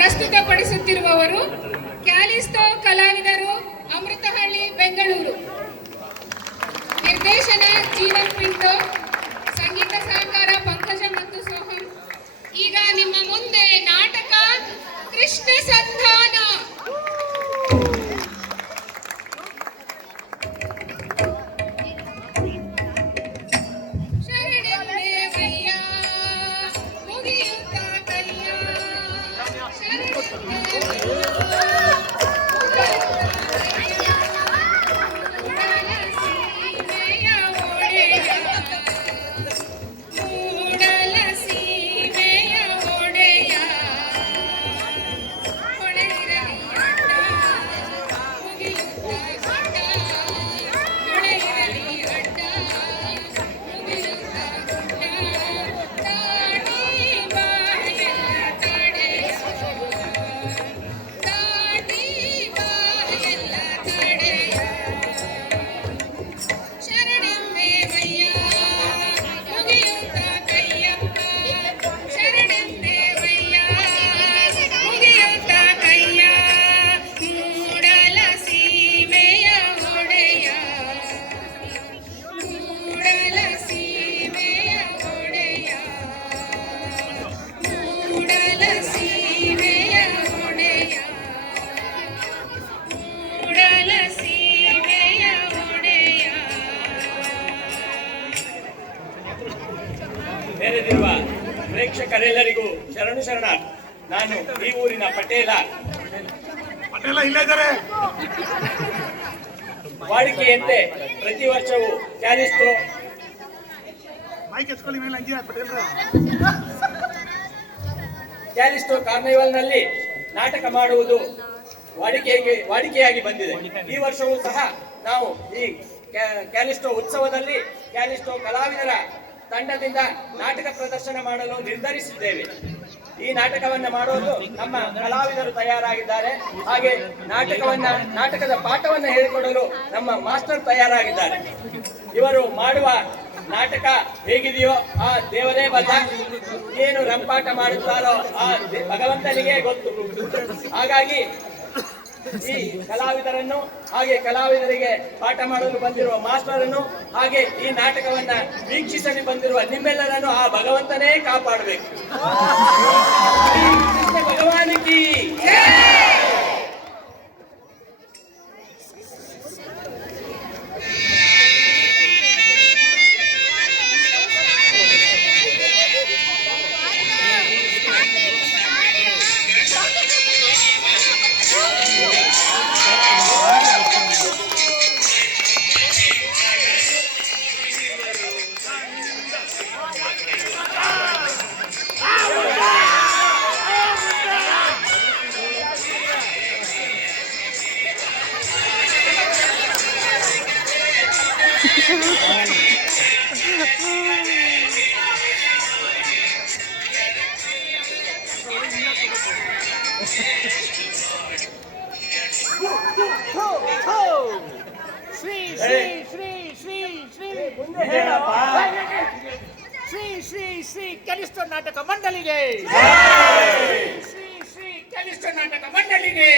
ಪ್ರಸ್ತುತಪಡಿಸುತ್ತಿರುವವರು Callisto ಕಲಾವಿದರು, ಅಮೃತಹಳ್ಳಿ, ಬೆಂಗಳೂರು. ನಿರ್ದೇಶನ ಜೀವನ್ ಪಿಂಟೋ, ಸಂಗೀತ ಸಹಕಾರ ಪಂಕಜ ಮತ್ತು ಸೋಹನ್. ಈಗ ನಿಮ್ಮ ಮುಂದೆ ನಾಟಕ ಕೃಷ್ಣ ಸಂಧಾನ. ನೆರೆದಿರುವ ಪ್ರೇಕ್ಷಕರೆಲ್ಲರಿಗೂ ಶರಣು ಶರಣ. ನಾನು ಈ ಊರಿನ ಪಟೇಲ ಇದ್ದಾರೆ. ವಾಡಿಕೆಯಂತೆ ಪ್ರತಿ ವರ್ಷವೂ ಕ್ಯಾಲಿಸ್ಟೋ ಕಾರ್ನಿವಲ್ನಲ್ಲಿ ನಾಟಕ ಮಾಡುವುದು ವಾಡಿಕೆಯಾಗಿ ಬಂದಿದೆ. ಈ ವರ್ಷವೂ ಸಹ ನಾವು ಈ ಕ್ಯಾಲಿಸ್ಟೋ ಉತ್ಸವದಲ್ಲಿ ಕ್ಯಾಲಿಸ್ಟೋ ಕಲಾವಿದರ ತಂಡದಿಂದ ನಾಟಕ ಪ್ರದರ್ಶನ ಮಾಡಲು ನಿರ್ಧರಿಸಿದ್ದೇವೆ. ಈ ನಾಟಕವನ್ನ ಮಾಡೋದು ನಮ್ಮ ಕಲಾವಿದರು ತಯಾರಾಗಿದ್ದಾರೆ. ಹಾಗೆ ನಾಟಕದ ಪಾಠವನ್ನ ಹೇಳಿಕೊಡಲು ನಮ್ಮ ಮಾಸ್ಟರ್ ತಯಾರಾಗಿದ್ದಾರೆ. ಇವರು ಮಾಡುವ ನಾಟಕ ಹೇಗಿದೆಯೋ ಆ ದೇವರೇ ಬಲ್ಲ. ಏನು ರಂಪಾಟ ಮಾಡುತ್ತಾರೋ ಆ ಭಗವಂತನಿಗೆ ಗೊತ್ತು. ಹಾಗಾಗಿ ಈ ಕಲಾವಿದರನ್ನು ಹಾಗೆ ಕಲಾವಿದರಿಗೆ ಪಾಠ ಮಾಡಲು ಬಂದಿರುವ ಮಾಸ್ಟರನ್ನು ಹಾಗೆ ಈ ನಾಟಕವನ್ನ ವೀಕ್ಷಿಸಲು ಬಂದಿರುವ ನಿಮ್ಮೆಲ್ಲರನ್ನು ಆ ಭಗವಂತನೇ ಕಾಪಾಡಬೇಕು. ಕೃಷ್ಣ ಭಗವಾನಿಗೆ ಶ್ರೀ ಕ್ಯಾಲಿಸ್ಟೋ ನಾಟಕ ಮಂಡಳಿಗೆ, ಶ್ರೀ ಕ್ಯಾಲಿಸ್ಟೋ ನಾಟಕ ಮಂಡಳಿಗೆ,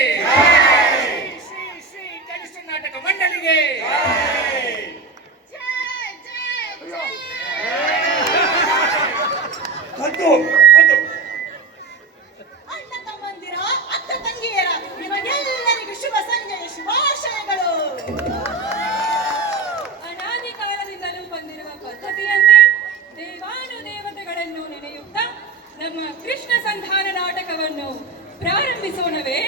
ಶ್ರೀ ಕ್ಯಾಲಿಸ್ಟೋ ನಾಟಕ ಮಂಡಳಿಗೆ. ಅಣ್ಣ ತಮ್ಮಂದಿರ, ಅಕ್ಕ ತಂಗಿಯರ, ನಿಮಗೆಲ್ಲರಿಗೂ ಶುಭ ಸಂಜೆಯ ಶುಭಾಶಯಗಳು. ಅನಾದಿ ಕಾಲದಿಂದಲೂ ಬಂದಿರುವ ಪದ್ಧತಿಯಂತೆ ದೇವಾನುದೇವತೆಗಳನ್ನು ನೆನೆಯುತ್ತಾ ನಮ್ಮ ಕೃಷ್ಣ ಸಂಧಾನ ನಾಟಕವನ್ನು ಪ್ರಾರಂಭಿಸೋಣವೇ?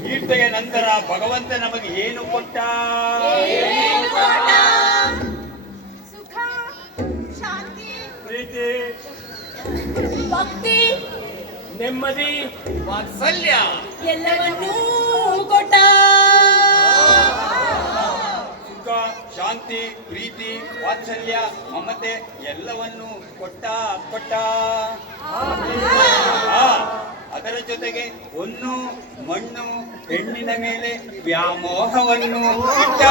ಕೀರ್ತೆಯ ನಂತರ ಭಗವಂತ ನಮಗೆ ಏನು ಕೊಟ್ಟ? ಸುಖ, ಶಾಂತಿ, ಪ್ರೀತಿ, ಭಕ್ತಿ, ನೆಮ್ಮದಿ, ವಾತ್ಸಲ್ಯ ಎಲ್ಲವನ್ನೂ ಕೊಟ್ಟ. ಸುಖ, ಶಾಂತಿ, ಪ್ರೀತಿ, ವಾತ್ಸಲ್ಯ, ಮಮತೆ ಎಲ್ಲವನ್ನೂ ಕೊಟ್ಟ. ಅದರ ಜೊತೆಗೆ ಹೊನ್ನು, ಮಣ್ಣು, ಹೆಣ್ಣಿನ ಮೇಲೆ ವ್ಯಾಮೋಹವನ್ನು ಬಿಟ್ಟ.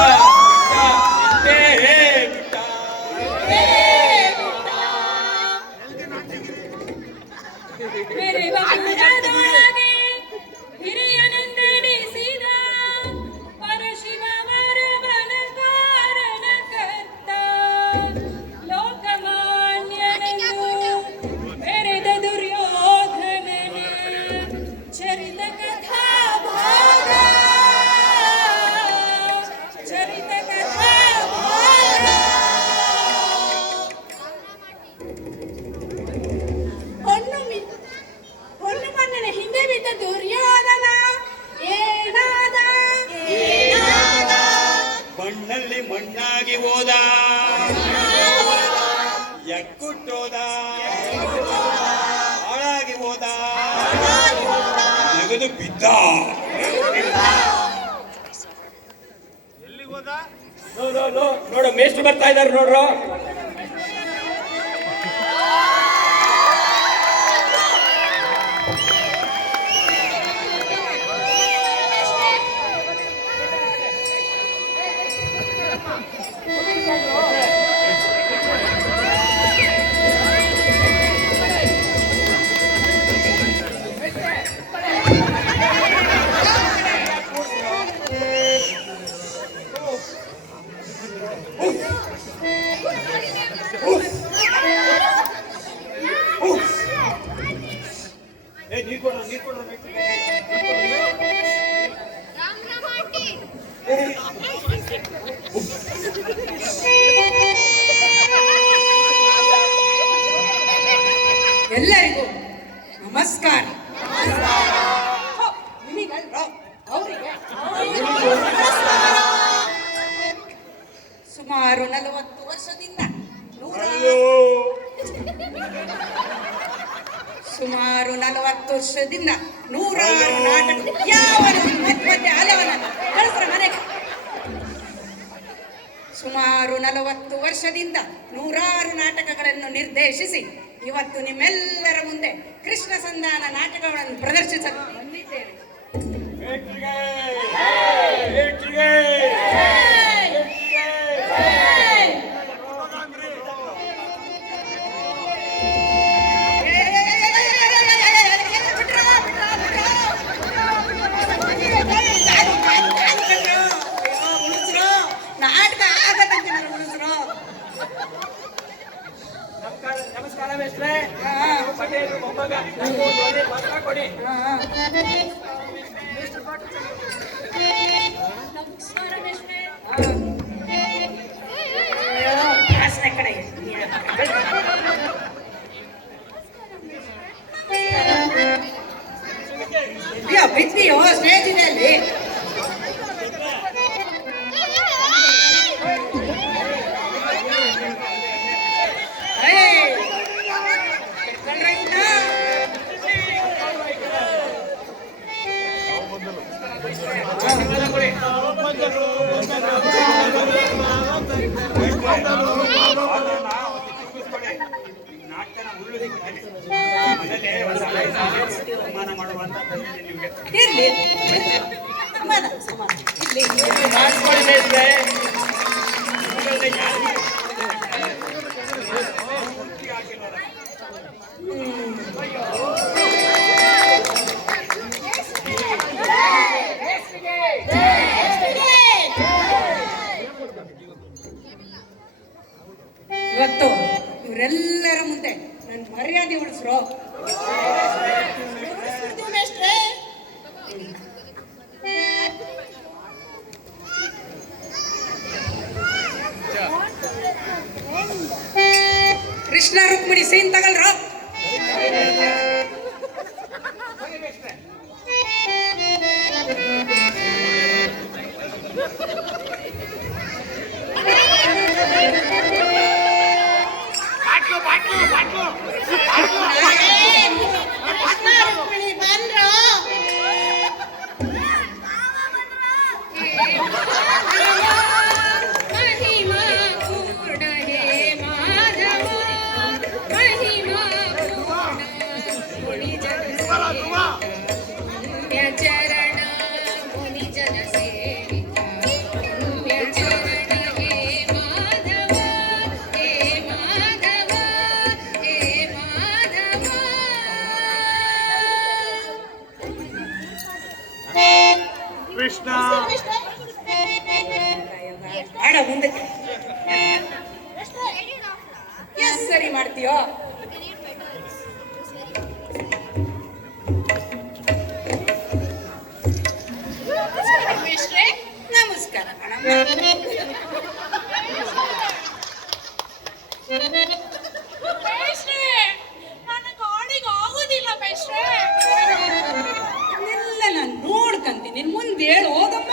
ಎಕ್ಕುಟ್ಟೋದ ಹಾಳಾಗಿ ಹೋದ ನೆಗೆದು ಬಿದ್ದ. ನೋಡು ಮೇಷ್ಟ್ರು ಬರ್ತಾ ಇದಾರೆ ನೋಡ್ರು. ಎಲ್ಲರಿಗೂ ನಮಸ್ಕಾರ. ಹೋ, ನಿಮಗಲ್ರೋ, ಅವರಿಗೆ ಸುಮಾರು 40 ವರ್ಷದಿಂದ ನೂರಾರು ನಾಟಕ ಯಾವನು ಮಧ್ಯ ಹಲವನಲ್ಲ ಕಳಿಸ್ರ ಮನೆಗೆ. ಸುಮಾರು 40 ವರ್ಷದಿಂದ ನೂರಾರು ನಾಟಕಗಳನ್ನು ನಿರ್ದೇಶಿಸಿ ಇವತ್ತು ನಿಮ್ಮೆಲ್ಲರ ಮುಂದೆ ಕೃಷ್ಣ ಸಂಧಾನ ನಾಟಕಗಳನ್ನು ಪ್ರದರ್ಶಿಸಲು ಬಂದಿದ್ದೇವೆ. ನಾಟಕ ಆಗದಂತೆ ನನ್ನ ಉಳಿಸ್ರು. ನಮಸ್ಕಾರ ಮೇಷ್ಟ್ರೆ. ಪಟೇಲ್ರು ಮೊಮ್ಮಗ ಪತ್ರ ಕೊಡಿ. ಆಸನೆ ಕಡೆ ಬಿದ್ದಿಯೋ ಸ್ಟೇಜಿನಲ್ಲಿ. ಇರ್ಲಿ ಸಮಾಧಾನ ಇರ್ಲಿ. ಮಾಡಿಸ್ಕೊಳ್ಳಿ ಮೇಷ್ಟ್ರೆ. ಇವತ್ತು ಇವರೆಲ್ಲರ ಮುಂದೆ ನನ್ನ ಮರ್ಯಾದೆ ಉಳಿಸ್ರು. ಕೃಷ್ಣ ರುಕ್ಮಿಣಿ ಸೀನ್ ತಗಲ್ರ. ಕೃಷ್ಣ ಆಡ ಮುಂದಕ್ಕೆ ಎಸ್ ಸರಿ ಮಾಡ್ತೀಯೋ. ನಮಸ್ಕಾರ ಎಲ್ಲ ನಾನು ನೋಡ್ಕಂತೀನಿ. ನಿನ್ ಮುಂದೆ ಹೇಳು ಹೋಗಮ್ಮ.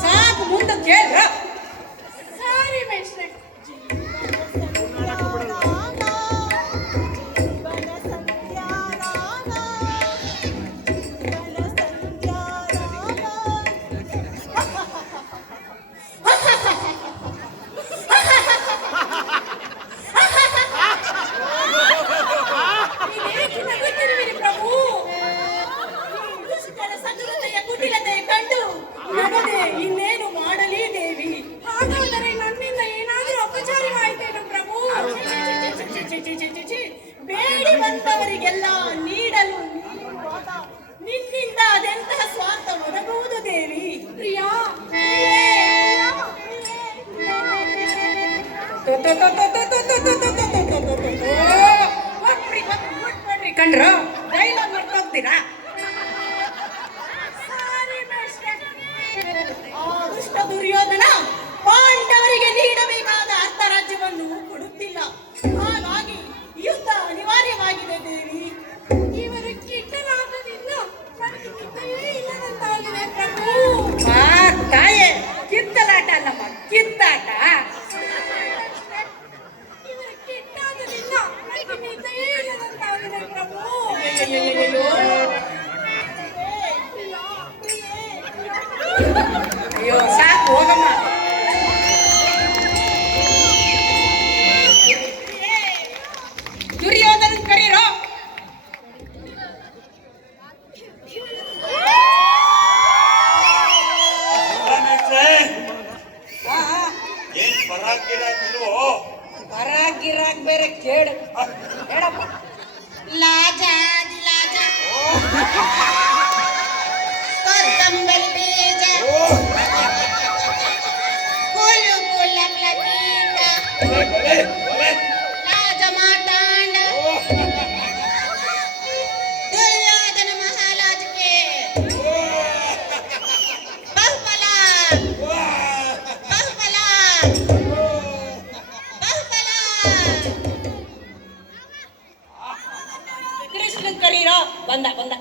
ಸಾಕು ಮುಂದೆ ಕೇಳ್ರ. ಸಾರಿ ಮೇಷ್ಟ್ರೆ. ನೀವೇಕೆ ನಗುತ್ತಿರುವಿರಿ ಪ್ರಭು? ದುಷ್ಟರ ಸದುರತೆಯ ಕುಟಿಲತೆ ಕಂಡು ನಗದೆ ಇನ್ನೇನು ಮಾಡಲಿ ದೇವಿ. ಹಾಗಾದರೆ ನನ್ನಿಂದ ಏನಾದರೂ ಅಪಚಾರವಾಯಿತೇನು ಪ್ರಭು? ಬೇಡಿ ಬಂದವರಿಗೆಲ್ಲ ನೀಡಲು ನೀಡುವಾಗ ನಿನ್ನಿಂದ ಅದೆಂತಹ ಸ್ವಾರ್ಥ ಒದಗುವುದು ದೇವಿ. ಪ್ರಿಯಾ, ಹೊಟ್ಬಿಡ್ರಿ ಕಂಡ್ರ, ಡೈಲಾಗ್ ಮಾಡ್ತಾ ಸಾರಿ ಮೇಷ್ಟ್ರೆ. ಆ ದುಷ್ಟ ದುರ್ಯೋಧನ ಪಾಂಡವರಿಗೆ ನೀಡಬೇಕಾದ ಅರ್ಧ ರಾಜ್ಯವನ್ನು ಕೊಡುತ್ತಿಲ್ಲ. ಹಾಗಾಗಿ ಯುದ್ಧ ಅನಿವಾರ್ಯವಾಗಿದೆ ದೇವಿ. ಇವರ ಕಿಟ್ಟಲಾಟದಿಂದ ನನಗೆ ನಿದ್ದೆಯೇ ಇಲ್ಲದಂತಾಗಿದೆ ಪ್ರಭು. ತಾಯೇ, ಕಿತ್ತಲಾಟ ಅಲ್ಲಮ್ಮ, ಕಿತ್ತಾಟ. ಇವರ ಕಿಟ್ಟಾಟದಿಂದ ನನಗೆ ನಿದ್ದೆಯೇ ಇಲ್ಲದಂತಾಗಿದೆ ಪ್ರಭು. ಅಯ್ಯೋ ಸಾಕು ಹೋಗಮ್ಮ. ದುರ್ಯೋಧನ ಕರೀರೋ. ಏನ್ ಪರಾಕಿರ ನಿಲ್ವೋ? ಬರಾಗಿರಾಗ್ ಬೇರೆ ಕೇಳು ಹೇಳಪ್ಪ. ಲಾಜ ಲಾಜ ಕೊತ್ತಂಬರಿ ಬೀಜ ಕುಲು ಕುಲಪ್ಲತೀತ ಲಾಜ ಮಾತಾಂಡ ದುರ್ಯೋಧನ ಮಹಾರಾಜಕ್ಕೆ ಬಹುಫಲ ಬಹುಫಲ ಬಹುಫಲ. ಕೃಷ್ಣನ್ ಕರೀರೋ. ಬಂದ ಬಂದ.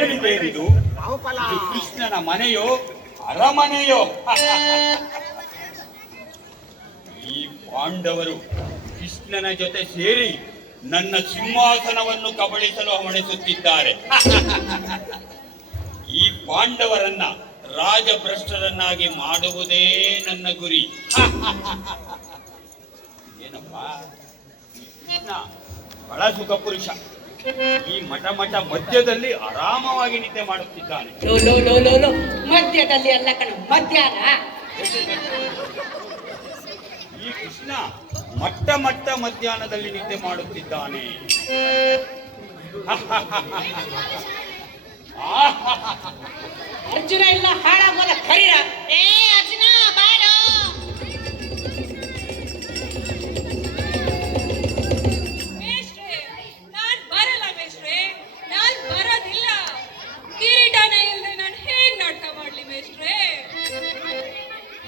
ಏನಿದು? ಇದು ಕೃಷ್ಣನ ಮನೆಯೋ ಅರಮನೆಯೋ? ಈ ಪಾಂಡವರು ಕೃಷ್ಣನ ಜೊತೆ ಸೇರಿ ನನ್ನ ಸಿಂಹಾಸನವನ್ನು ಕಬಳಿಸಲು ಹವಣಿಸುತ್ತಿದ್ದಾರೆ. ಈ ಪಾಂಡವರನ್ನ ರಾಜಭ್ರಷ್ಟರನ್ನಾಗಿ ಮಾಡುವುದೇ ನನ್ನ ಗುರಿ. ಏನಪ್ಪ, ಕೃಷ್ಣ ಬಹಳ ಸುಖ ಪುರುಷ. ಈ ಮಠ ಮಧ್ಯದಲ್ಲಿ ಆರಾಮವಾಗಿ ನಿದ್ದೆ ಮಾಡುತ್ತಿದ್ದಾನೆ. ಲೋ ಲೋ ಲೋ ಲೋ ಲೋ, ಮಧ್ಯದಲ್ಲಿ ಅಲ್ಲ ಕಣ, ಮಧ್ಯಾಹ್ನ. ಈ ಕೃಷ್ಣ ಮಧ್ಯಾಹ್ನದಲ್ಲಿ ನಿದ್ದೆ ಮಾಡುತ್ತಿದ್ದಾನೆ. ಅರ್ಜುನ ಇಲ್ಲ ಹಾಳಾಗೋಲ್ಲ ಕರೀರ. ಏ ಅರ್ಜುನ ಬಾರೋ. ಮೇಷ್ಟ್ರೆ, ನಾನ್ ಬರಲ್ಲ ಮೇಷ್ಟ್ರೆ, ನಾನ್ ಬರೋದಿಲ್ಲ. ಕಿರೀಟನ ಇಲ್ಲದೆ ನಾನು ಹೇಗ್ ನಾಟಕ ಮಾಡ್ಲಿ ಮೇಷ್ಟ್ರೆ?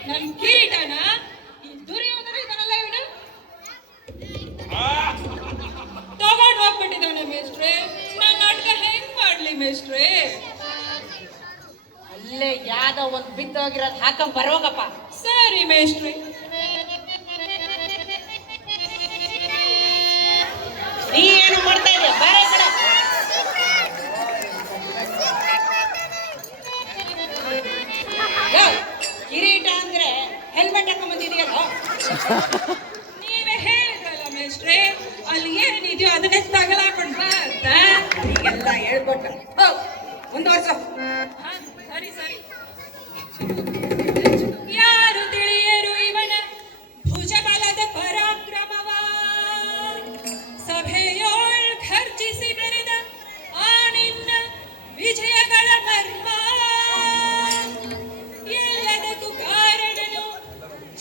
ನನ್ ಕಿರೀಟನ ಈ ದುರ್ಯೋಧನ ಇದನ್ನೆಲ್ಲ ಇವನು ತಗೊಂಡು ಹೋಗ್ಬಿಟ್ಟಿದ್ದಾನೆ ಮೇಷ್ಟ್ರೆ. ನಾನ್ ನಾಟಕ ಹೆಂಗ್ ಮಾಡ್ಲಿ ಮೇಷ್ಟ್ರೆ? ಅಲ್ಲೇ ಯಾವ್ದೋ ಒಂದ್ ಬಿದ್ದೋಗಿರೋದು ಹಾಕೊಂಡ್ ಬರೋಗಪ್ಪ. ಸರಿ ಮೇಷ್ಟ್ರೆ. ನೀ ಏನು ಮಾಡ್ತಾ ಇದೀಯ? ಬೇರೆ ಕಡೆ. ಯೋ, ಕಿರೀಟ ಅಂದ್ರೆ ಹೆಲ್ಮೆಟ್ ಹಾಕೊಂಡ್ ಬಂದಿದೆಯಲ್ಲ. ನೀವೇ ಹೇಳಿದ್ರಲ್ಲ ಮೇಷ್ಟ್ರೆ, ಅಲ್ಲಿ ಏನಿದೆಯೋ ಅದನ್ನೇ ತಗಲಾಕೊಂಡ್ ಬಾ ಅಂತ. ಈಗೆಲ್ಲ ಹೇಳ್ಕೊಟ್ಟ. ಮುಂದುವರ್ಸು. ಹಾ, ಸರಿ ಸರಿ. ಯಾರು ತಿಳಿಯರು ಇವನ ಭುಜಬಲದ ಪರಾಕ್ರಮವ, ಸಭೆಯೋಳ್ ಖರ್ಚಿಸಿ ಮೆರೆದ ಆನಿನ್ನ ವಿಜಯಗಳ ಮರ್ಮ. ಎಲ್ಲದಕ್ಕೂ ಕಾರಣನು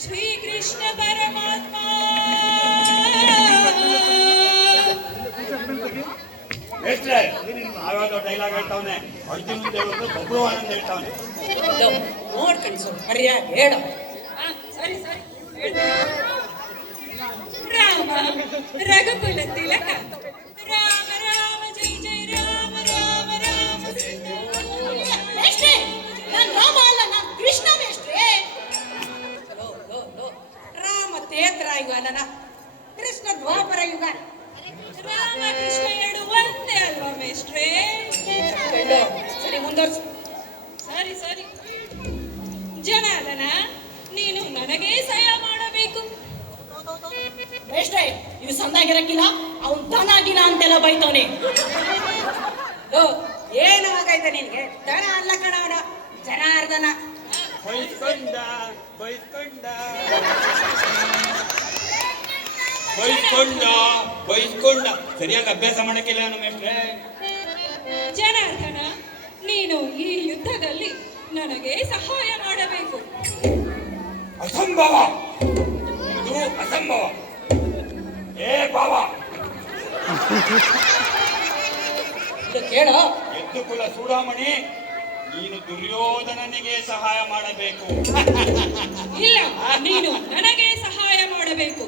ಶ್ರೀಕೃಷ್ಣ ಪರಮಾತ್ಮ. ಡೈಲಾಗ್ ಹೇಳ್ತಾವನೆ. ಅರ್ಜುನ ದೇವರು ಬಬ್ರುವಾನ್ ಅಂತ ಹೇಳ್ತಾನೆ. ನೋಡ್ಕಣ್ಸು ಸರಿಯಾಗಿ ಹೇಳು. ಸರಿ ಸರಿ ರಾಮ ರಘುಕುಲ ತಿಲಕ ರಾಮ ರಾಮ ಜೈ ಜೈ ರಾಮ ರಾಮ ರಾಮ ಮೇಷ್ಟ್ರೆ, ನಾನ್ ರಾಮ ಅಲ್ಲ, ನಾನ್ ಕೃಷ್ಣ ಮೇಷ್ಟ್ರೆ. ಲೋ, ಲೋ, ಲೋ. ರಾಮ ತೇತ್ರ ಯುಗ ನನ್ನ, ಕೃಷ್ಣ ದ್ವಾಪರ ಯುಗ. ರಾಮ ಕೃಷ್ಣ ಎರಡು ಒಂದೇ ಅಲ್ವಾ ಮೇಷ್ಟ್ರೆ? ಕಣ್ಣು, ಸರಿ ಮುಂದುವರ್ಸು. ಸರಿ ಸರಿ ಜನಾರ್ದನ, ನೀನು ನನಗೇ ಸಹಾಯ ಮಾಡಬೇಕು. ಮೇಷ್ಟ್ರೆ, ಇದು ಸಂದಾಗಿರಕ್ಕಿಲ್ಲ, ಅವನ್ ದನಾಗಿನ ಅಂತೆಲ್ಲ ಬೈತವನೆ. ಏನು ಆಗೈತೆ ನಿನ್ಗೆ? ದನ ಅಲ್ಲ ಕಣವನ, ಜನಾರ್ದನ. ಬೈಸ್ಕೊಂಡ ಬೈಸ್ಕೊಂಡ ಬೈಸ್ಕೊಂಡ ಬೈಸ್ಕೊಂಡ ಸರಿಯಾಗಿ ಅಭ್ಯಾಸ ಮಾಡಕ್ಕಿಲ್ಲ ನಮ್ಮ ಮೇಷ್ಟ್ರೆ. ಜನಾರ್ದನ, ನೀನು ಈ ಯುದ್ಧದಲ್ಲಿ ನನಗೆ ಸಹಾಯ ಮಾಡಬೇಕು. ಅಸಂಭವ, ಇದು ಅಸಂಭವ. ಏ ಬಾವ, ಇದು ಕೇಳು. ಎದ್ದು ಕುಲ ಚೂಡಾಮಣಿ, ನೀನು ದುರ್ಯೋಧನನಿಗೆ ಸಹಾಯ ಮಾಡಬೇಕು. ಇಲ್ಲ, ನೀನು ನನಗೆ ಸಹಾಯ ಮಾಡಬೇಕು.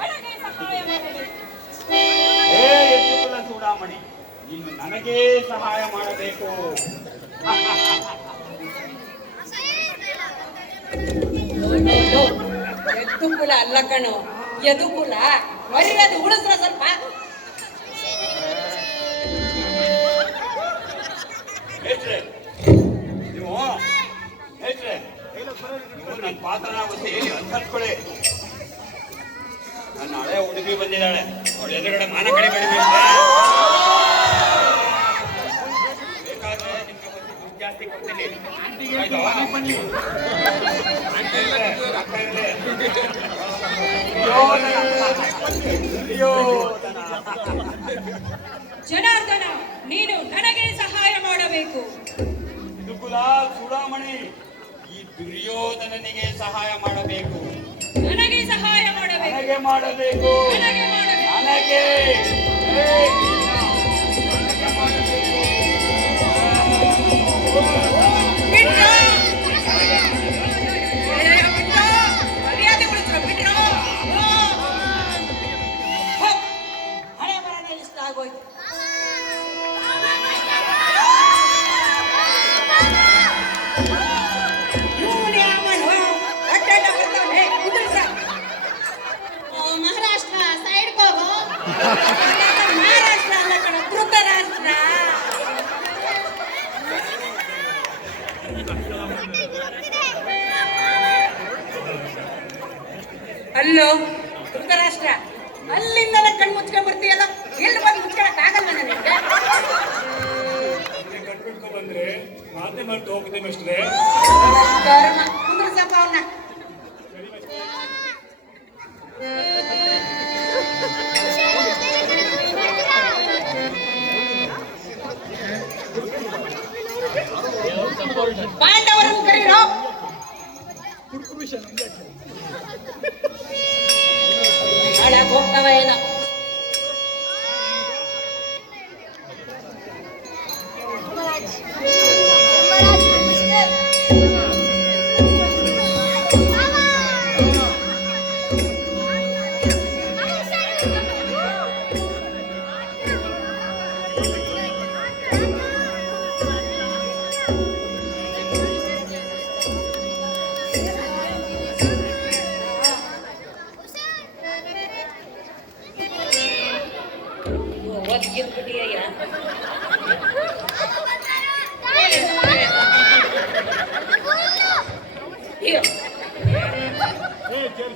ನನಗೆ ಸಹಾಯ ಮಾಡಬೇಕು. ಏ ಎದ್ದು ಕುಲ ಚೂಡಾಮಣಿ, ನೀನು ನನಗೇ ಸಹಾಯ ಮಾಡಬೇಕು. ಎದ್ದು ಕುಲ ಅಲ್ಲ ಕಣು, ಎದು ಕುಲ. ಮರ್ಯಾದೆ ಉಳಿಸ್ರ ಸ್ವಲ್ಪ. ಮೇಷ್ಟ್ರೆ, ನೀವು ಮೇಷ್ಟ್ರೆ, ನೀವು ನನ್ನ ಪಾತ್ರನಾಗುತ್ತೆ ಅನ್ಸತ್ಕೊಳ್ಳಿ. ನನ್ನ ಹಳೆ ಹುಡುಗಿ ಬಂದಿದ್ದಾಳೆ, ಅವಳ ಎದುರುಗಡೆ ಮಾನ ಕಡಿಬೇಡಿ ಮೇಷ್ಟ್ರೆ. ಬೇಕಾದ್ರೆ ನಿಮ್ಗೆ ಒಂದು ದುಡ್ಡು ಜಾಸ್ತಿ ಕೊಡ್ತೀನಿ. ಆಯ್ತಾ? ಜನಾರ್ದನ, ನೀನು ನನಗೆ ಸಹಾಯ ಮಾಡಬೇಕು. ದುಕುಲ ಚೂಡಾಮಣಿ, ಈ ದುರ್ಯೋಧನನಿಗೆ ಸಹಾಯ ಮಾಡಬೇಕು. ನನಗೆ ಸಹಾಯ ಮಾಡಬೇಕು. ನನಗೆ ಮಾಡಬೇಕು. ನನಗೆ ಮಾಡಬೇಕು. ನನಗೆ. ಏ ಕೃಷ್ಣ, ನನಗೆ ಮಾಡಬೇಕು. ಮರ್ಯಾದೆ ಉಳಿಸ್ರ ಬಿಟ್ರು. ಹಣೆ ಬರನೇ ಇಷ್ಟ ಆಗೋಯ್ತು. ಮಹಾರಾಷ್ಟ್ರ ಸೈಡ್ ಹೋಗೋ. ಮಹಾರಾಷ್ಟ್ರ ಅಲ್ಲ ಕಣ, ಧೃತರಾಷ್ಟ್ರ. ಅಲ್ಲೋ ಧೃತರಾಷ್ಟ್ರ, ಅಲ್ಲಿಂದ ಕಣ್ಣು ಮುಚ್ಕೊಂಡ್ ಬರ್ತೀಯಲ್ಲ, ಎಲ್ಲಿ ಬಂದು ಮುಚ್ಕೊಳಕ್ ಆಗಲ್ಲ ನನಗೆ. ಕಟ್ಬಿಟ್ಕೊ ಬಂದ್ರೆ ಮಾತೆ ಮರ್ತು ಹೋಗುತ್ತೆ ಮೇಷ್ಟ್ರೆ. ಕರ್ಮ, ಕುಂದ್ರಸಪ್ಪ ಅವನ್ನ. ಪಾಂಡವರನ್ನು ಕರೀರೋ. ಹಾಳಾಗ್ ಹೋಗ್ತವ ಏನೋ.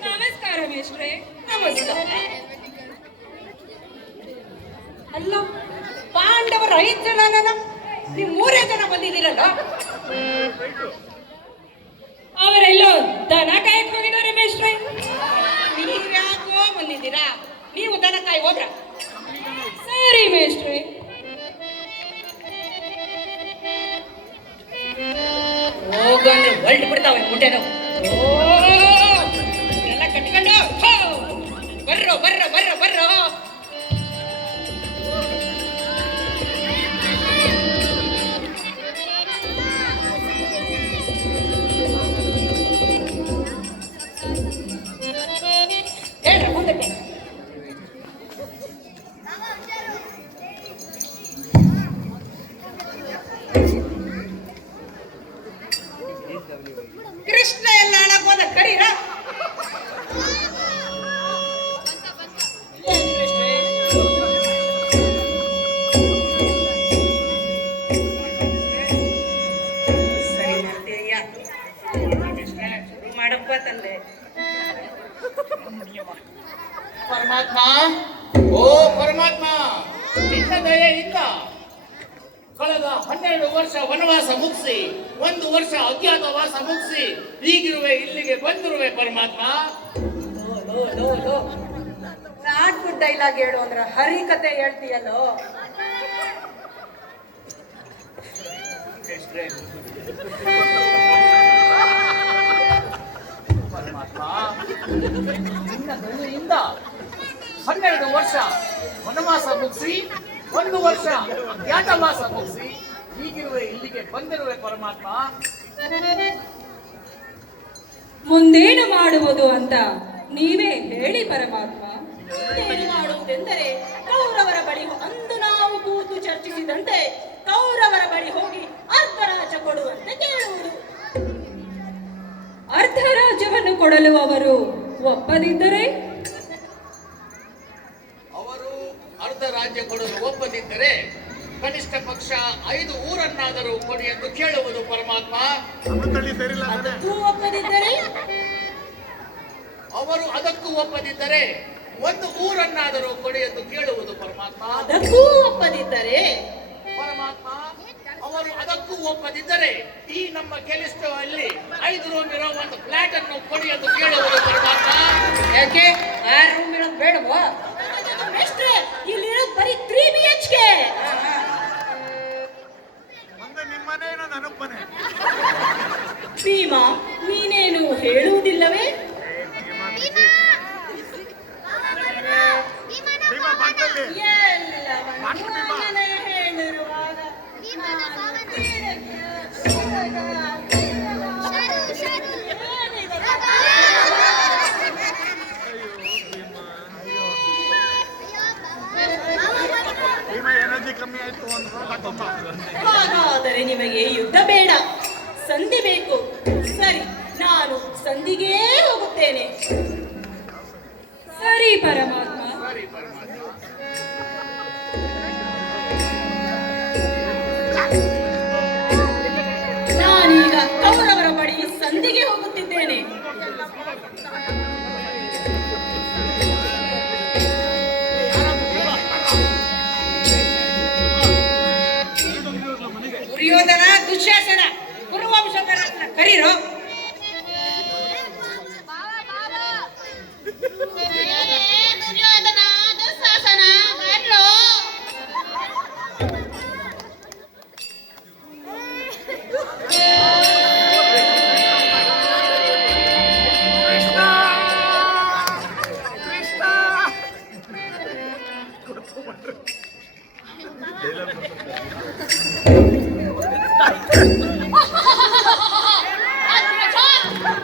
ನಮಸ್ಕಾರ ಮೇಷ್ಟ್ರೆ. ನಮಸ್ಕಾರ. ಅಲ್ಲ, ಪಾಂಡವರು 5 ಜನ, ನೀವು 3 ಜನ ಬಂದಿದ್ದೀರಲ್ಲ. ಅವರೆಲ್ಲೋ ದನ ಕಾಯಕ್ ಹೋಗಿದ್ದಾರೆ ಮೇಷ್ಟ್ರೆ. ನೀವ್ಯಾಕೋ ಬಂದಿದ್ದೀರಾ? ನೀವು ದನ ಕಾಯಿ ಹೋದ್ರ? ಸರಿ ಮೇಷ್ಟ್ರೆ. ಹೋಗಂದ್ರೆ ಹೊರಟು ಬಿಡ್ತಾವೆ ಮುಂಡೆನು. ಎಲ್ಲ ಕಟ್ಕೊಂಡು ಬರ್ರೋ ಬರ್ರೋ ಬರ್ರೋ ಬರ್ರೋ ಕೃಷ್ಣ ಎಲ್ಲ ಹಾಳಾಗೋದ ಕರೀರ. ಸರಿ ಮಾಡ್ತೀಯ ಮಾಡಪ್ಪ ತಂದೆ. ಪರಮಾತ್ಮ, ಓ ಪರಮಾತ್ಮ, ನಿನ್ನ ದಯೆಯಿಂದ ಕಳೆದ 12 ವರ್ಷ ವನವಾಸ ಮುಗಿಸಿ 1 ವರ್ಷ ಅಜ್ಞಾತವಾಸ ಮುಗಿಸಿ ಈಗಿರುವೆ ಇಲ್ಲಿಗೆ ಬಂದಿರುವೆ ಪರಮಾತ್ಮ. ನಾಟಕ ಡೈಲಾಗ್ ಹೇಳು ಅಂದ್ರ ಹರಿಕತೆ ಹೇಳ್ತೀಯಲ್ಲೋ. ಪರಮಾತ್ಮ, ನಿನ್ನ ದಯೆಯಿಂದ 12 ವರ್ಷ ವನವಾಸ ಮುಗಿಸಿ 1 ವರ್ಷ ಅಜ್ಞಾತವಾಸ ಮುಗಿಸಿ ಈಗಿರುವೆ ಇಲ್ಲಿಗೆ ಬಂದಿರುವೆ ಪರಮಾತ್ಮ. ಮುಂದೇನು ಮಾಡುವುದು ಅಂತ ನೀವೇ ಹೇಳಿ ಪರಮಾತ್ಮ. ಏನು ಮಾಡುವುದೆಂದರೆ ಕೌರವರ ಬಳಿ ಅಂದು ನಾವು ಕೂತು ಚರ್ಚಿಸಿದಂತೆ ಕೌರವರ ಬಳಿ ಹೋಗಿ ಅರ್ಧರಾಜ್ಯ ಕೊಡುವಂತೆ ಕೇಳುವುದು. ಅರ್ಧ ರಾಜ್ಯವನ್ನು ಕೊಡಲು ಅವರು ಒಪ್ಪದಿದ್ದರೆ ಅವರು ಅರ್ಧ ರಾಜ್ಯ ಕೊಡಲು ಒಪ್ಪದಿದ್ದರೆ ಕನಿಷ್ಠ ಪಕ್ಷ 5 ಊರನ್ನಾದರೂ ಕೊಡಿ ಎಂದು ಕೇಳುವುದು ಪರಮಾತ್ಮ. ಅದಕ್ಕೂ ಒಪ್ಪದಿದ್ದರೆ ಅವರು ಅದಕ್ಕೂ ಒಪ್ಪದಿದ್ದರೆ 1 ಊರನ್ನಾದರೂ ಕೊಡಿ ಎಂದು ಕೇಳುವುದು ಪರಮಾತ್ಮ. ಅದಕ್ಕೂ ಒಪ್ಪದಿದ್ದರೆ ಪರಮಾತ್ಮ, ಅವರು ಅದಕ್ಕೂ ಒಪ್ಪದಿದ್ದರೆ ಈ ನಮ್ಮ ಕೆಲಿಸ್ಟೋ ಅಲ್ಲಿ 5 ರೂಮ್ ಇರೋ ಒಂದು ಫ್ಲಾಟ್ ಅನ್ನು ಕೊಡಿ ಎಂದು ಕೇಳುವುದು ಪರಮಾತ್ಮ. ಯಾಕೆ 6 ರೂಮ್ ಇರೋದು ಬೇಡವಾ? ಮೇಷ್ಟ್ರೆ, ಇಲ್ಲಿರೋದು ಬರೀ 3 BHK. ಭೀಮಾ, ನೀನೇನು ಹೇಳುವುದಿಲ್ಲವೇ? ಎಲ್ಲವನ್ನೂ ನಾನೇ ಹೇಳಿರುವಾಗ ನಾನು ತೀರಕ್ಕೆ ಹಾಗಾದರೆ ನಿಮಗೆ ಯುದ್ಧ ಬೇಡ, ಸಂಧಿ ಬೇಕು. ಸರಿ, ನಾನು ಸಂಧಿಗೇ ಹೋಗುತ್ತೇನೆ. ಸರಿ ಪರಮಾತ್ಮ. ನಾನೀಗ ಕೌರವರ ಬಳಿ ಸಂಧಿಗೆ ಹೋಗುತ್ತಿದ್ದೇನೆ. ದುರ್ಯೋಧನ, ದುಶ್ಯಾಸನ, ಕುರುವಂಶದವರನ್ನ ಕರೀರೋ. ದುರ್ಯೋಧನ, ದುಶ್ಯಾಸನ, ಬರ್ರೋ.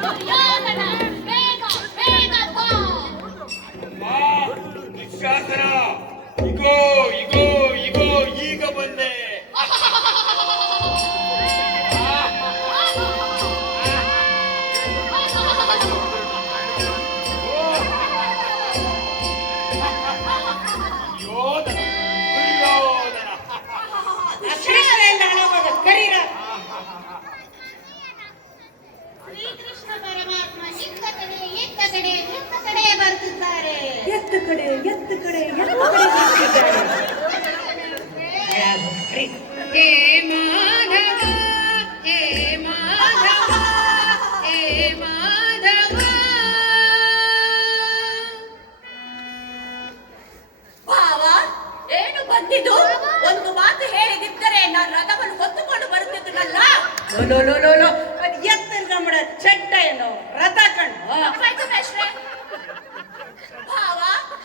ದುರ್ಯೋಧನ, ಬೇಗ ಬೇಗ ಬಾ. ದುಶ್ಯಾಸನ, ಇಗೋ ಇಗೋ ಇಗೋ ಈಗ ಬಂದೆ. ಯೋಧನ, ದುರ್ಯೋಧನ. ಕೃಷ್ಣ ಎಲ್ಲ ಹಾಳಾಗೋದ ಕರೀರ. ಶ್ರೀಕೃಷ್ಣ ಪರಮಾತ್ಮ ಇತ್ತ ಕಡೆ ಇತ್ತ ಕಡೆ ಇತ್ತ ಕಡೆ ಬರ್ತಿದ್ದಾರೆ. ಎತ್ತ ಕಡೆ ಎತ್ತ ಕಡೆ ಎತ್ತ ಕಡೆ ಬರ್ತಿದ್ದಾರೆ. ಹೇ ಮಾಧವ, ಹೇ ಮಾಧವ, ಹೇ ಮಾಧವ. ಭಾವ, ಏನು ಬಂದಿದ್ದು? ಒಂದು ಮಾತು ಹೇಳಿದಿದ್ದರೆ ನಾನು ರಥವನ್ನು ಹೊತ್ತುಕೊಂಡು ಬರುತ್ತಿದ್ದನಲ್ಲ. ಲೋ ಲೋ ಲೋ ಲೋ, ಅದು ಎತ್ತ ನಮ್ಮಡ ಚಡ್ಡ ಏನೋ ರಥ ಕಣ್ಣು. ತಪ್ಪಾಯ್ತು ಮೇಷ್ಟ್ರೆ. ಭಾವ,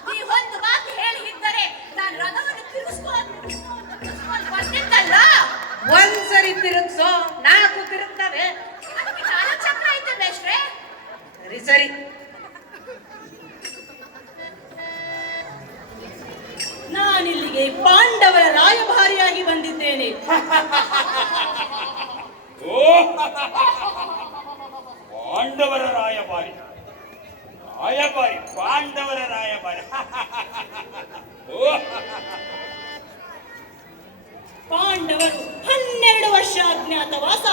ನೀವೊಂದು ಮಾತು ಹೇಳಿದ್ದರೆ ನಾನು ರಥವನ್ನು ತಿರುಗಿಸ್ಕೊಂಡು ಬಂದಿದ್ದಲ್ಲ. ಒಂದ್ಸರಿ ತಿರುಗ್ಸೋ 4 ತಿರುಗ್ತವೆ. ಅದಕ್ಕೆ 4 ಚಕ್ರ ಐತೆ ಮೇಷ್ಟ್ರೆ. ಸರಿ ಸರಿ. ನಾನಿಲ್ಲಿಗೆ ಇಲ್ಲಿಗೆ ಪಾಂಡವರ ರಾಯಭಾರಿಯಾಗಿ ಬಂದಿದ್ದೇನೆ. ಓ ಪಾಂಡವರ ರಾಯಭಾರಿ ರಾಯಭಾರಿ ಪಾಂಡವರ ರಾಯಭಾರಿ ಓ ಪಾಂಡವರು 12 ವರ್ಷ ಅಜ್ಞಾತವಾಸ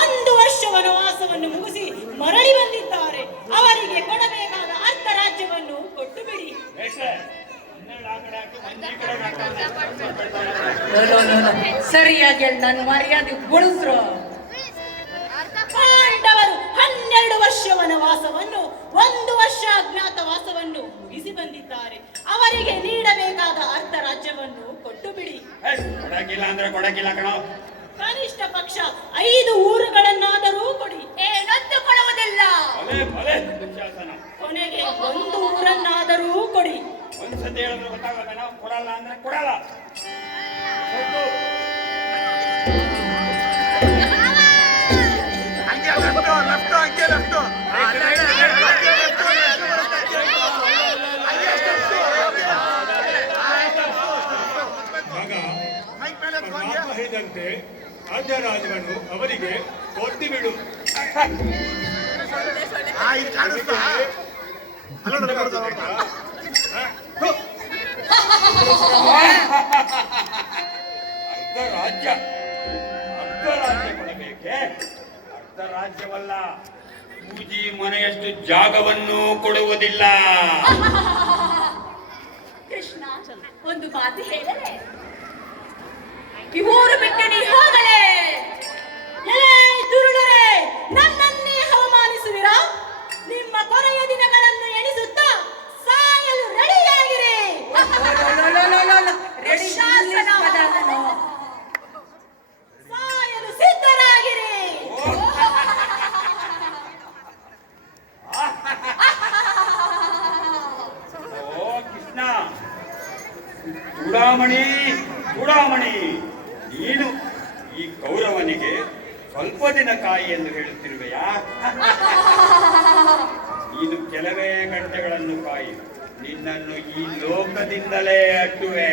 1 ವರ್ಷ ವನವಾಸವನ್ನು ಮುಗಿಸಿ ಮರಳಿ ಬಂದಿದ್ದಾರೆ. ಅವರಿಗೆ ಕೊಡಬೇಕಾದ ಅರ್ಧ ರಾಜ್ಯವನ್ನು ಕೊಟ್ಟು ಬಿಡಿ. ಸರಿಯಾಗಿ ನನ್ನ ಮರ್ಯಾದೆ ಉಳಿಸ್ರು. ಪಾಂಡವರು 12 ವರ್ಷ ವನವಾಸವನ್ನು 1 ವರ್ಷ ಅಜ್ಞಾತವಾಸವನ್ನು ಮುಗಿಸಿ ಬಂದಿದ್ದಾರೆ. ಅವರಿಗೆ ನೀಡಬೇಕಾದ ಅರ್ಧ ರಾಜ್ಯವನ್ನು ಕೊಟ್ಟು ಬಿಡಿ. ಕೊಡಗಿಲ್ಲ ಅಂದ್ರೆ ಕೊಡಗಿಲ್ಲ ಕಣೋ. ಕನಿಷ್ಠ ಪಕ್ಷ 5 ಊರುಗಳನ್ನಾದರೂ ಕೊಡಿ. ಏನಂತ ಕೊಡುವುದಿಲ್ಲ. ಕೊನೆಗೆ 1 ಊರನ್ನಾದರೂ ಕೊಡಿ. ಒಂದ್ಸತಿ ಹೇಳಿದ್ರೆ ಗೊತ್ತಾಗಲ್ಲ ನಾವು ಕೊಡಲ್ಲ ಅಂದ್ರೆ ಕೊಡಲ್ಲ. ಆಗ ಹೇಳಿದಂತೆ ಅರ್ಧ ರಾಜ್ಯವನ್ನು ಅವರಿಗೆ ಕೊಟ್ಟು ಬಿಡು. ಅರ್ಧ ರಾಜ್ಯ ಕೊಡಬೇಕೆ? ಅರ್ಧ ರಾಜ್ಯವಲ್ಲ, ಪೂಜಿ ಮನೆಯಷ್ಟು ಜಾಗವನ್ನು ಕೊಡುವುದಿಲ್ಲ. ಕೃಷ್ಣ ಒಂದು ಮಾತು ಹೇಳಲೇ? ಈ ಊರು ಬಿಟ್ಟು ನೀ ಹೋಗಲೇ? ಎಲೇ ದುರುಳರೇ, ನನ್ನನ್ನೇ ಅವಮಾನಿಸುವಿರಾ? ನಿಮ್ಮ ಕೊನೆಯ ದಿನಗಳನ್ನು ಎಣಿಸುತ್ತಾ ಸಾಯಲು ರೆಡಿಯಾಗಿರಿ. ಸಾಯಲು ಸಿದ್ಧರಾಗಿರಿ. ಓ ಕೃಷ್ಣ, ಚೂಡಾಮಣಿ ಚೂಡಾಮಣಿ, ನೀನು ಈ ಕೌರವನಿಗೆ ಸ್ವಲ್ಪ ದಿನ ಕಾಯಿ ಎಂದು ಹೇಳುತ್ತಿರುವೆಯಾ? ನೀನು ಕೆಲವೇ ಗಂಟೆಗಳನ್ನು ಕಾಯಿ, ನಿನ್ನನ್ನು ಈ ಲೋಕದಿಂದಲೇ ಅಟ್ಟುವೆ.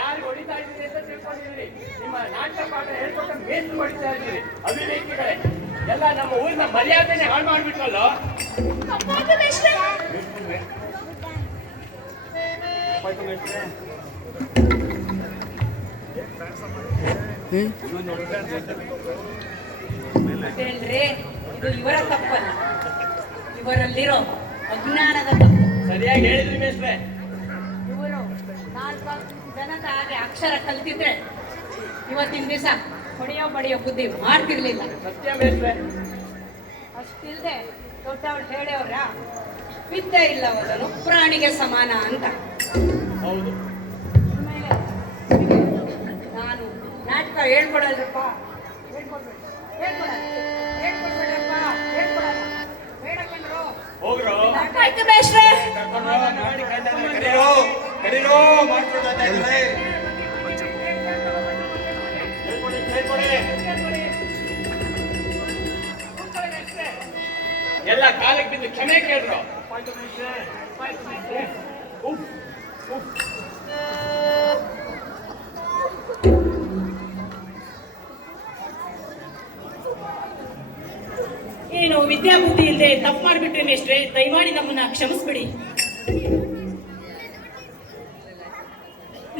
ಯಾರು ಹೊಡಿತಾ ಇದ್ದೀರಿ ಅಂತ ತಿಳ್ಕೊಂಡಿದ್ದೀರಿ? ನಿಮ್ಮ ನಾಟಕ ಪಾಠ ಹೇಳ್ಕೊಟ್ಟ ಮೇಸ್ತ್ರು ಹೊಡಿತಾ ಇದ್ದೀರಿ. ಅವಿವೇಕಿಗಳೇ, ಎಲ್ಲ ನಮ್ಮ ಊರಿನ ಮರ್ಯಾದೆನೆ ಹಾಳು ಮಾಡ್ಬಿಟ್ರಲ್ಲ. ಹೇಳ್ರಿ, ಇದು ಇವರ ತಪ್ಪಲ್ಲ, ಇವರಲ್ಲಿರೋ ಅಜ್ಞಾನದ ತಪ್ಪು. ಸರಿಯಾಗಿ ಹೇಳಿದ್ರಿ ಮೇಸ್ತ್ರೆ. ಇವರು 4 ಜನದ ಹಾಗೆ ಅಕ್ಷರ ಕಲ್ತಿದ್ರೆ ಇವತ್ತಿನ ದಿವಸ ಹೊಡೆಯೋ ಬಡಿಯೋ ಬುದ್ಧಿ ಮಾಡ್ತಿರ್ಲಿಲ್ಲ. ಸತ್ಯ ಮೇಸ್ತ್ರೆ. ಅಷ್ಟಿಲ್ದೆ ದೊಡ್ಡವಳು ಹೇಳೋರ ವಿದ್ಯೆ ಇಲ್ಲವದನು ಪ್ರಾಣಿಗೆ ಸಮಾನ ಅಂತ. ಹೌದು. ಆಮೇಲೆ ನಾನು ನಾಟಕ ಹೇಳ್ಕೊಡಲ್ರಪ್ಪ, ಹೇಳ್ಕೊಡ್ಬೇಡ್ರಪ್ಪ, ಹೇಳ್ಕೊಡಲ್ಲ, ಬೇಡ ಕಣ್ರು. ಹೋಗ್ರೋ. ಆಯ್ತು ಮೇಷ್ಟ್ರೆ. ಕರೀರೋ ಮಾಡ್ಕೊಳ್ತಾ ಇದ್ದಾರೆ. ಎಲ್ಲ ಕಾಲಕ್ಕೆ ಬಿದ್ದು ಕ್ಷಮೆ ಕೇಳ್ರು. ಏನು ವಿದ್ಯಾಬುದ್ಧಿ ಇಲ್ಲದೆ ತಪ್ಪು ಮಾಡಿಬಿಟ್ರೆ ಮೇಷ್ಟ್ರೆ, ದಯಮಾಡಿ ನಮ್ಮನ್ನ ಕ್ಷಮಿಸ್ಬಿಡಿ.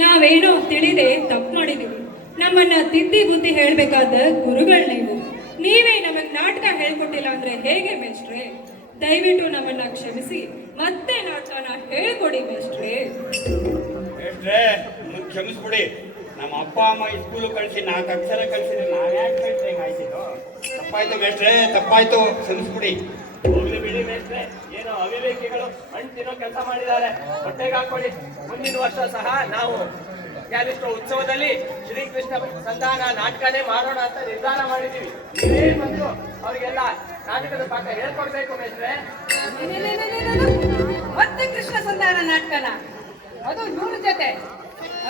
ನಾವೇನೋ ತಿಳಿದೆ ತಪ್ಪು ಮಾಡಿದೀವಿ. ನಮ್ಮನ್ನ ತಿದ್ದಿ ಬುದ್ಧಿ ಹೇಳ್ಬೇಕಾದ ಗುರುಗಳು ನೀವು. ನೀವೇ ನಮಗೆ ನಾಟಕ ಹೇಳ್ಕೊಟ್ಟಿಲ್ಲ ಅಂದ್ರೆ ಹೇಗೆ ಮೇಷ್ಟ್ರೆ? ದಯವಿಟ್ಟು ನಮ್ಮನ್ನ ಕ್ಷಮಿಸಿ ಮತ್ತೆ ನಾಟಕನ ಹೇಳ್ಕೊಡಿ ಮೇಷ್ಟ್ರೆ. ಮೇಷ್ಟ್ರೆ ನಮ್ಮನ್ನು ಕ್ಷಮಿಸ್ಬಿಡಿ. ನಮ್ಮ ಅಪ್ಪ ಅಮ್ಮ ಈ ಸ್ಕೂಲು ಕಳಿಸಿ 4 ಅಕ್ಷರ ಕಳಿಸಿದ್ರೆ ನಾನು ಯಾಕೆ ಮೇಷ್ಟ್ರೆ ಆಯ್ತಿದ್ದು? ತಪ್ಪಾಯ್ತು ಮೇಷ್ಟ್ರೆ, ತಪ್ಪಾಯ್ತು, ಕ್ಷಮಿಸ್ಬಿಡಿ. ಹೋಗ್ಲಿ ಬಿಡಿ ಮೇಷ್ಟ್ರೆ, ಏನೋ ಅವಿವೇಕಿಗಳು ಹಣ್ಣು ತಿನ್ನೋ ಕೆಲಸ ಮಾಡಿದ್ದಾರೆ, ಹೊಟ್ಟೆಗೆ ಹಾಕೊಳ್ಳಿ. ಮುಂದಿನ ವರ್ಷ ಸಹ ನಾವು ಕ್ಯಾಲಿಸ್ಟೋ ಉತ್ಸವದಲ್ಲಿ ಶ್ರೀಕೃಷ್ಣ ಸಂಧಾನ ನಾಟಕನೇ ಮಾಡೋಣ ಅಂತ ನಿರ್ಧಾರ ಮಾಡಿದ್ದೀವಿ. ನೀವೇ ಬಂದು ಅವರಿಗೆಲ್ಲ ನಾಟಕದ ಪಾಠ ಹೇಳ್ಕೊಡ್ಬೇಕು ಮೇಷ್ಟ್ರೆ. ಮತ್ತೆ ಕೃಷ್ಣ ಸಂಧಾನ ನಾಟಕನ, ಅದು ಇವ್ರ ಜೊತೆ.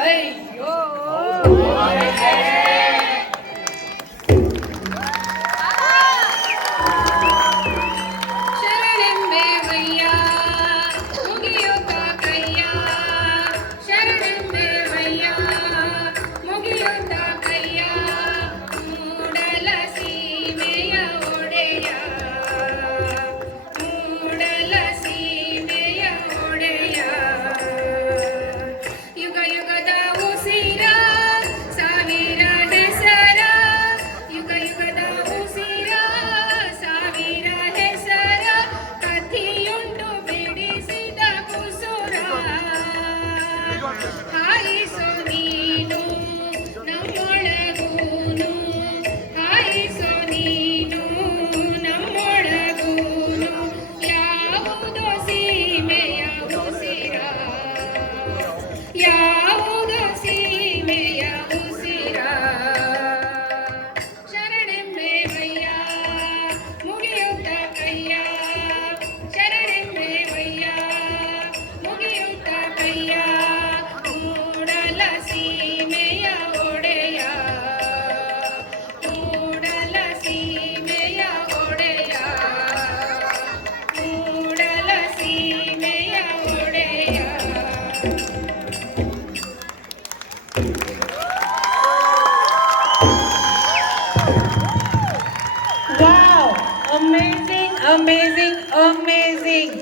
ಅಯ್ಯೋ ಶರಣೆಂಬೆ ವಯ್ಯ ಮುಗಿಯುತ್ತ ಕೈಯ, ಶರಣೆಂಬೆ ವಯ್ಯ ಮುಗಿಯುತ್ತ ಕೈಯ, ಮೂಡಲ ಸೀಮೆಯ ಒಡೆಯ, ಮೂಡಲ ಸೀಮೆಯ ಒಡೆಯ. ಯುಗ ಯುಗದ ಉಸಿರ ಸಾವಿರ ಹೆಸರ, ಯುಗ ಯುಗದ ಉಸಿರ ಸಾವಿರ ಹೆಸರ, ಕಥಿಯುಂಟು ಬಿಡಿಸಿದ ಕುಸುರ. ಹಾಯಿಸೋ ನೀನು ನಮ್ಮೊಳಗೂನು, ಹಾಯಿಸೋ ನೀನು ನಮ್ಮೊಳಗೂನು, ಯಾವುದೋ ಸೀಮೆಯ ಉಸಿರ, ಯಾವುದೋ ಸೀಮೆಯ ಉಸಿರ. ಶರಣೆಂಬೆ ವಯ್ಯ ಮುಗಿಯುತ್ತ ಕೈಯ, ಶರಣೆಂಬೆ ವಯ್ಯ ಮುಗಿಯುತ್ತ ಕೈಯ, ಮೂಡಲ ಸೀಮೆಯ ಒಡೆಯ, ಮೂಡಲ ಸೀಮೆಯ ಒಡೆಯ, ಮೂಡಲ ಸೀಮೆಯ ಒಡೆಯ. Wow, amazing amazing amazing.